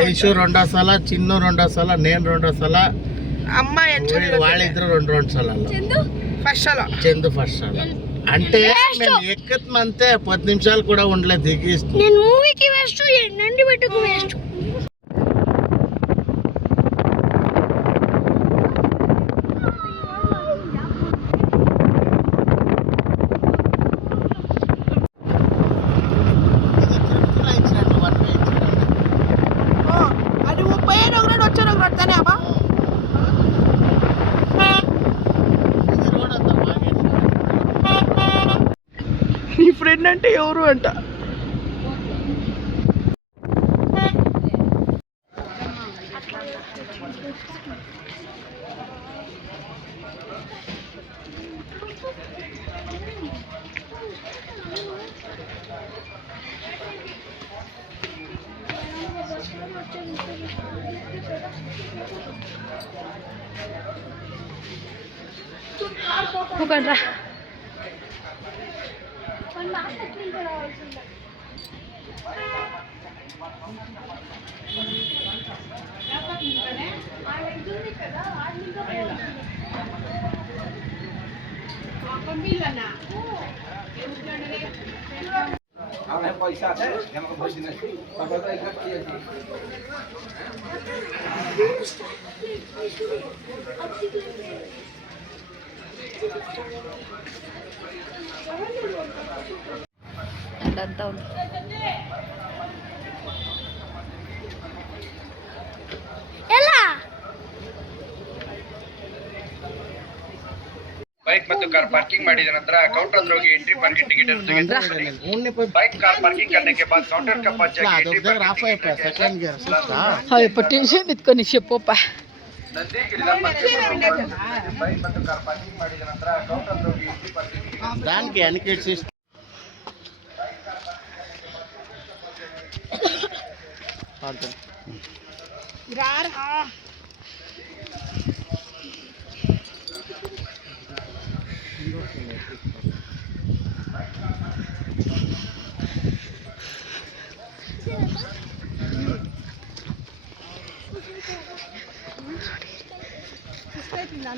ಐಶು రెండో ಸಲ, ಚಿನ್ನು రెండో ಸಲ, నేను రెండో సಲ, అమ్మ వాళ్ళిద్దరు రెండు సార్లు, చందు ఫస్ట్ సార్. అంటే మేము ఎక్కత్మంతే 10 నిమిషాలు కూడా ఉండలేదు, దిగిస్తాం. నేను మూవీకి వేస్ట్, నంది బెట్టుకు వేస్ట్. అది 35 ఒకటి వచ్చారు ఒకటి తానే అబ్బా. నీ ఫ్రెండ్ అంటే ఎవరు అంట? ఒకట్రా पैसा है हमको बिजनेस पकड़ तो एक किए थी అదంతా ఉంది. ఎలా ಬೈಕ್ ಮತ್ತು ಕಾರ್ ಪಾರ್ಕಿಂಗ್ ಮಾಡಿದ ನಂತರ ಕೌಂಟರ್ ಹತ್ರ ಹೋಗಿ ಎಂಟ್ರಿ ಪಾರ್ಕಿಂಗ್ ಟಿಕೆಟ್ ಅನ್ನು ತೆಗೆದುಕೊಳ್ಳಿ. ಬೈಕ್ ಕಾರ್ ಪಾರ್ಕಿಂಗ್ करने के बाद काउंटर का पास जाके एंट्री ಟೆನ್ಷನ್ ಇಟ್ಕೊಂಡು ಶೆಪ್ಪಪ್ಪ. ಬೈಕ್ ಮತ್ತು ಕಾರ್ ಪಾರ್ಕಿಂಗ್ ಮಾಡಿದ ನಂತರ ಕೌಂಟರ್ ಹತ್ರ ಹೋಗಿ ಎಂಟ್ರಿ ಪಾರ್ಕಿಂಗ್ దానికి వెనకేట్ సిస్టమ్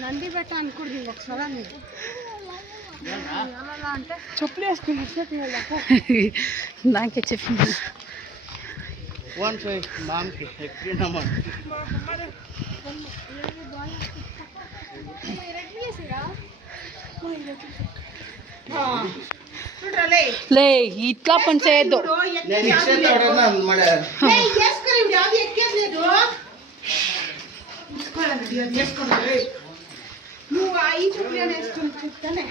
నంది బెట్ట అనుకుంది ఒకసారి చెప్పులు వేసుకుని నాకే చెప్పింది. ఫోన్ చేయి మామకి ఎక్కినామా. లే ఇట్లా పని చేయొద్దు. నేను ఇచ్చేటోడన్నా మరి నువ్వు ఈ చెప్పులు వేసుకుని చెప్తానే.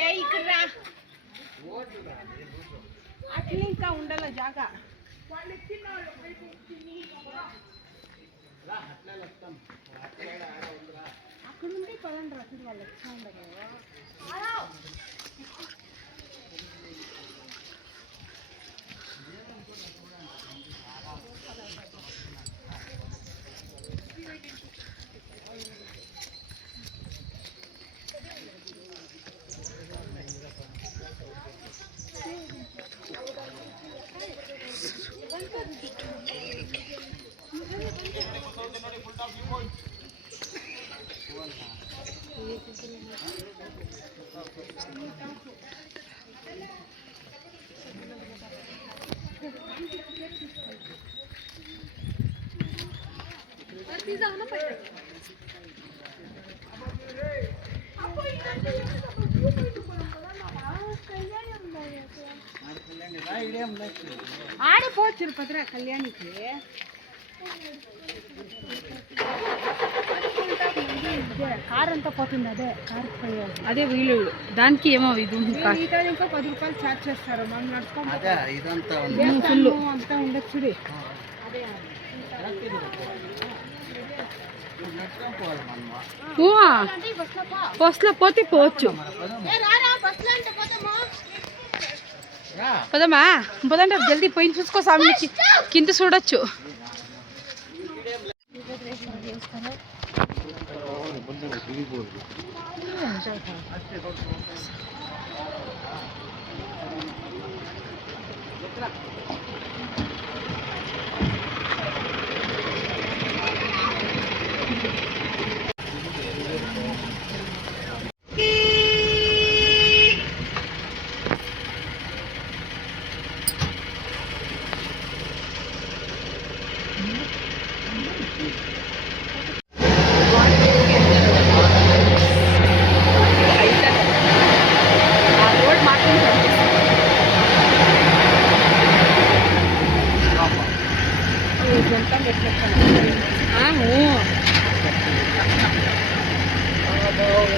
ఏ ఇక్కడ అట్లా ఇంకా ఉండాల జాగా. అక్కడ ఉంటే పదండి రా, వాళ్ళు ఎట్లా ఉండదు. ఆడిపోవచ్చు తిరుపతిరా కళ్యాణికి. కార్ అంతా పోతుంది, అదే కార్ అదే వీలు దానికి ఏమో ఇది ఇంకా 10 రూపాయలు ఛార్జ్ చేస్తారు. మనం నడుచుకోవాలి, ఫుల్ అంతా ఉండొచ్చు. బస్లో పోతే పోవచ్చు. పోదామా? పోదంటే జల్దీ పోయి చూసుకో స్వామి, కింద చూడొచ్చు.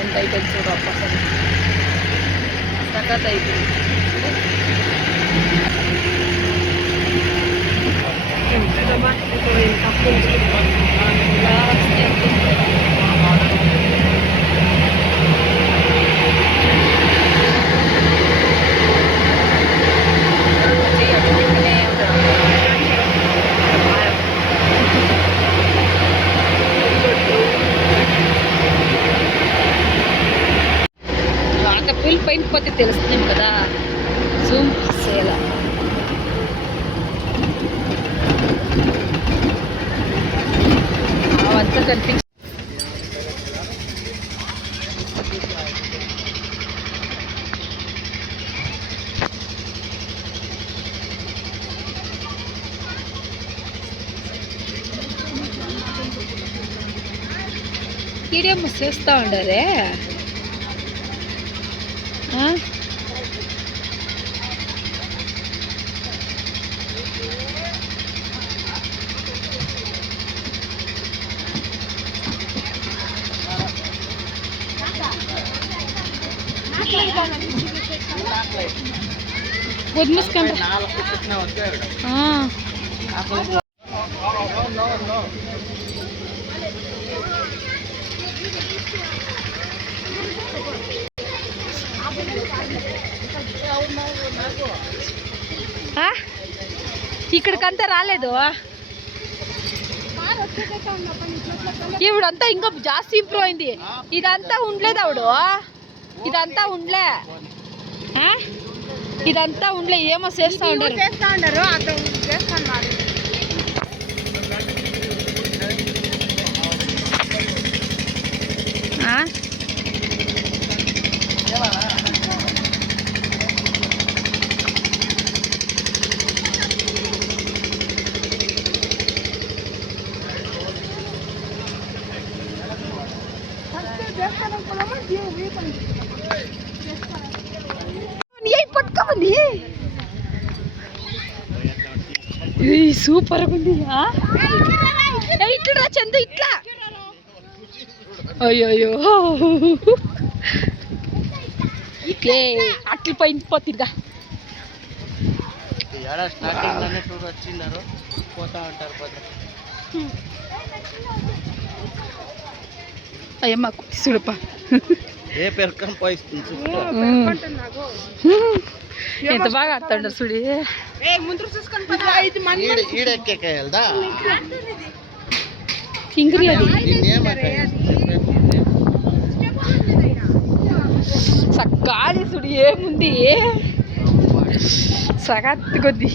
ఎంత అయిపోయింది చూడప్ప, సగత్ అయిపోయింది. ఫుల్ పైన పోతే తెలుస్తుంది కదా, జూమ్ చేయాల. అవంతా కనిపించి ఈడేమో చేస్తూ ఉండారే. వదిలేసుకోండి. ఇక్కడికంతా రాలేదు, ఇవిడంతా ఇంకా జాస్తి ఇంప్రూవ్ అయింది. ఇదంతా ఉండలేదు ఆవిడ, ఇదంతా ఉండలే, ఇదంతా ఉండలే, ఏమో చేస్తా ఉండరు. పట్టుకోమండి, సూపర్ ఉంది. ఇట్లా చందు ఇట్లా, అయ్యో అట్ల పైన పోతుందిగా. అయ్యమ్మ చూడప్ప, ఏ పెరకం పోయిస్తుంది, ఎంత బాగా ఆడుతుంటారు చూడి. ఈడెక్కేదా కింగిరి అది సగ్గాలి చూడు, ఏముంది సగత్తు కొద్ది.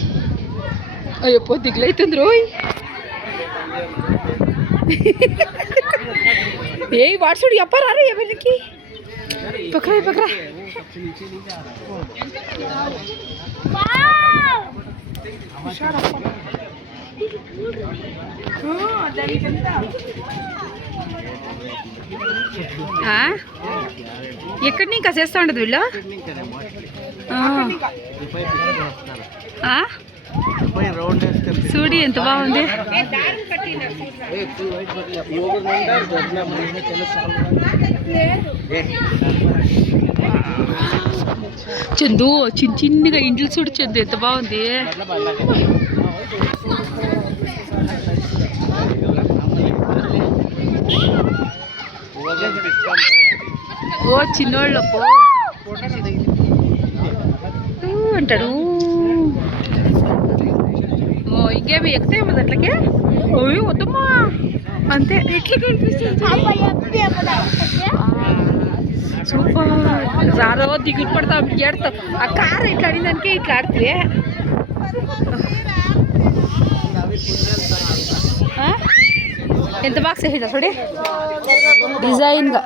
అయ్యో పో దిగులైతుంది రోయ్. ఏ వాట్సుడు చెప్పరా ఎవరికి పక్కరా పక్కరా. ఎక్కడిని ఇంకా చేస్తూ ఉండదు వీళ్ళు. చూడి ఎంత బాగుంది. చందు చిన్నగా ఇండ్లు చూడు చందు ఎంత బాగుంది. చిన్నోళ్ళు అంటాడు. ఇంకేమి ఎక్కుతాయేమో అట్లకే. ఓయ్ వద్దమ్మా అంతే ఎట్లా కనిపిస్తుంది. సూపర్ రాదో దిగులు పడతాం ఏడతాం. ఆ కారు ఇట్లా అడిగిదానికే ఇట్లా ఆడితే ఎంత బాగా చేసేదా చూడే డిజైన్గా.